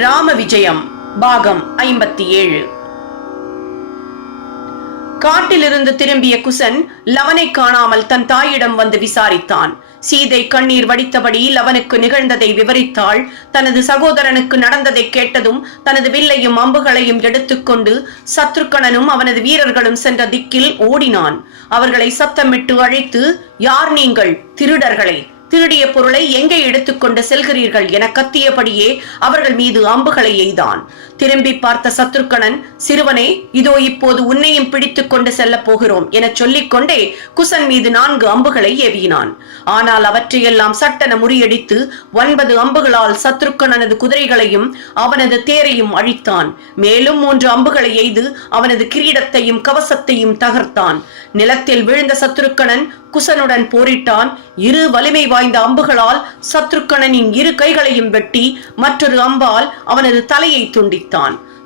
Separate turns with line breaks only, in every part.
ராம விஜயம் பாகம் ஐம்பத்தி ஏழு காட்டிலிருந்து திரும்பிய குசன் லவனை காணாமல் தன் தாயிடம் வந்து விசாரித்தான். சீதை கண்ணீர் வடித்தபடி லவனுக்கு நிகழ்ந்ததை விவரித்தாள். தனது சகோதரனுக்கு நடந்ததை கேட்டதும் தனது வில்லையும் அம்புகளையும் எடுத்துக்கொண்டு சத்ருக்கணனும் அவனது வீரர்களும் சென்ற திக்கில் ஓடினான். அவர்களை சத்தமிட்டு அழைத்து யார் நீங்கள்? திருடர்களை! திருடிய பொருளை எங்கே எடுத்துக்கொண்டு செல்கிறீர்கள் என கத்தியபடியே அவர்கள் மீது அம்புகளை எய்தான். திரும்பி பார்த்த சத்ருக்கணன் சிறுவனே இதோ இப்போது உன்னையும் பிடித்துக் கொண்டு செல்லப் போகிறோம் என சொல்லிக்கொண்டே குசன் மீது நான்கு அம்புகளை ஏவினான். ஆனால் அவற்றையெல்லாம் சட்டென முறியடித்து ஒன்பது அம்புகளால் சத்ருக்கணனது குதிரைகளையும் அவனது தேரையும் அழித்தான். மேலும் மூன்று அம்புகளை எய்து அவனது கிரீடத்தையும் கவசத்தையும் தகர்த்தான். நிலத்தில் விழுந்த சத்ருக்கணன் குசனுடன் போரிட்டான். இரு வலிமை வாய்ந்த அம்புகளால் சத்ருக்கணனின் இரு கைகளையும் வெட்டி மற்றொரு அம்பால் அவனது தலையை துண்டித்தான்.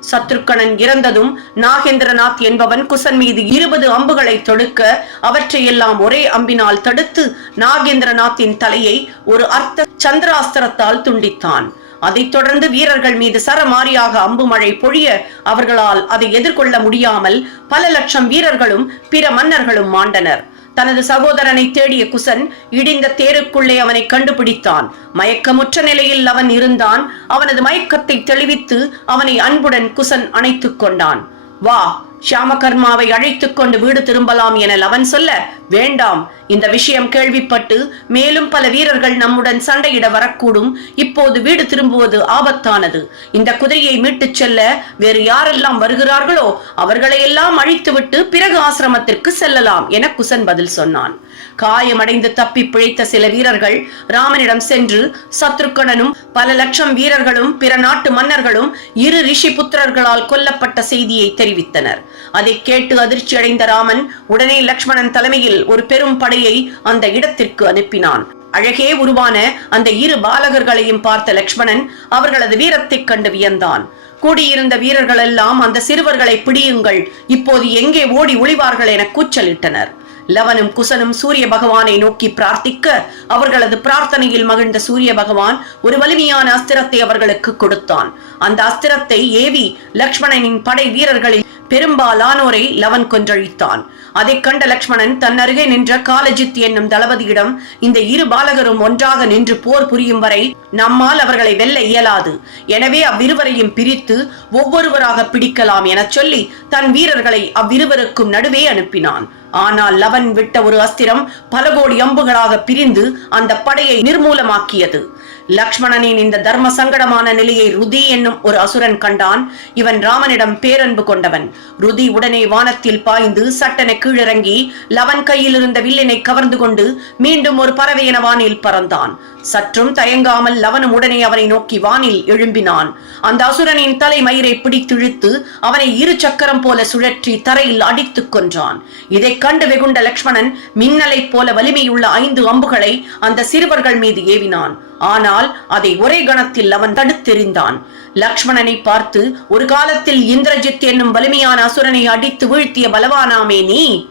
சத்ருக்கணன் இறந்ததும் நாகேந்திரநாத் என்பவன் குசன் மீது இருபது அம்புகளை தொடுக்க அவற்றையெல்லாம் ஒரே அம்பினால் தடுத்து நாகேந்திரநாத்தின் தலையை ஒரு அர்த்த சந்திராஸ்திரத்தால் துண்டித்தான். அதைத் தொடர்ந்து வீரர்கள் மீது சரமாரியாக அம்பு மழை பொழிய அவர்களால் அதை எதிர்கொள்ள முடியாமல் பல லட்சம் வீரர்களும் பிற மன்னர்களும் மாண்டனர். தனது சகோதரனை தேடிய குசன் இடிந்த தேருக்குள்ளே அவனை கண்டுபிடித்தான். மயக்கமுற்ற நிலையில் அவன் இருந்தான். அவனது மயக்கத்தை தெளிவித்து அவனை அன்புடன் குசன் அணைத்துக் கொண்டான். வா ஷியாமகர்மாவை அழைத்துக் கொண்டு வீடு திரும்பலாம் என லவன் சொல்ல வேண்டாம் இந்த விஷயம் கேள்விப்பட்டு மேலும் பல வீரர்கள் நம்முடன் சண்டையிட வரக்கூடும். இப்போது வீடு திரும்புவது ஆபத்தானது. இந்த குதிரையை மீட்டுச் செல்ல வேறு யாரெல்லாம் வருகிறார்களோ அவர்களை எல்லாம் அழித்துவிட்டு பிறகு ஆசிரமத்திற்கு செல்லலாம் என குசன் பதில் சொன்னான். காயமடைந்து தப்பி பிழைத்த சில வீரர்கள் ராமனிடம் சென்று சத்ருக்கணனும் பல லட்சம் வீரர்களும் பிற நாட்டு மன்னர்களும் இரு ரிஷி புத்திரர்களால் கொல்லப்பட்ட செய்தியை தெரிவித்தனர். அதை கேட்டு அதிர்ச்சியடைந்த ராமன் உடனே லக்ஷ்மணன் தலைமையில் ஒரு பெரும் படை படையை அந்த இடத்திற்கு அனுப்பினான். அழகே உருவான அந்த இரு பாலகர்களையும் பார்த்த லக்ஷ்மணன் அவர்களது வீரத்தைக் கண்டு வியந்தான். கூடியிருந்த வீரர்கள் எல்லாம் அந்த சிறுவர்களை பிடியுங்கள் இப்போது எங்கே ஓடி ஒளிவார்கள் என கூச்சலிட்டனர். லவனும் குசனும் சூரிய பகவானை நோக்கி பிரார்த்திக்க அவர்களது பிரார்த்தனையில் மகிழ்ந்த சூரிய பகவான் ஒரு வலிமையான அஸ்திரத்தை அவர்களுக்கு கொடுத்தான். அந்த அஸ்திரத்தை ஏவி லக்ஷ்மணனின் படை வீரர்களில் பெரும்பாலானோரை லவன் கொன்றழித்தான். அதைக் கண்ட லக்ஷ்மணன் தன் அருகே நின்ற காலஜித் என்னும் தளபதியிடம் இந்த இரு பாலகரும் ஒன்றாக நின்று போர் புரியும் வரை நம்மால் அவர்களை வெல்ல இயலாது. எனவே அவ்விருவரையும் பிரித்து ஒவ்வொருவராக பிடிக்கலாம் எனச் சொல்லி தன் வீரர்களை அவ்விருவருக்கும் நடுவே அனுப்பினான். ஆனால் லவன் விட்ட ஒரு அஸ்திரம் பல கோடி அம்புகளாக பிரிந்து அந்த படையை நிர்மூலமாக்கியது. லக்ஷ்மணனின் இந்த தர்ம சங்கடமான நிலையை ருதி என்னும் ஒரு அசுரன் கண்டான். இவன் ராமனிடம் பேரன்பு கொண்டவன். ருதி உடனே வானத்தில் பாய்ந்து சட்டென கீழிறங்கி லவன் கையில் இருந்த வில்லினை கவர்ந்து கொண்டு மீண்டும் ஒரு பறவை வானில் பறந்தான். சற்றும் தயங்காமல் லவனும் உடனே அவனை நோக்கி வானில் எழும்பினான். அந்த அசுரனின் தலை மயிரை பிடித்திழுத்து அவனை இரு சக்கரம் போல சுழற்றி தரையில் அடித்துக் கொன்றான். இதைக் கண்டு வெகுண்ட லக்ஷ்மணன் மின்னலைப் போல வலிமையுள்ள ஐந்து அம்புகளை அந்த சிறுவர்கள் மீது ஏவினான். ஆனால் அதை ஒரே கணத்தில் அவன் தடுத்தெறிந்தான். லக்ஷ்மணனை பார்த்து ஒரு காலத்தில் இந்திரஜித் என்னும் வலிமையான அசுரனை அடித்து வீழ்த்திய பலவானாமே நீ?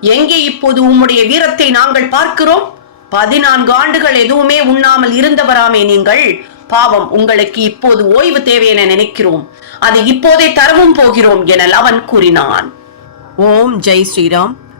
எங்கே இப்போது உம்முடைய வீரத்தை நாங்கள் பார்க்கிறோம்? பதினான்கு ஆண்டுகள் எதுவுமே உண்ணாமல் இருந்தவராமே நீங்கள். பாவம் உங்களுக்கு இப்போது ஓய்வு தேவை என நினைக்கிறோம். அது இப்போதே தரவும் போகிறோம் என லவன் கூறினான். ஓம் ஜெய் ஸ்ரீராம்.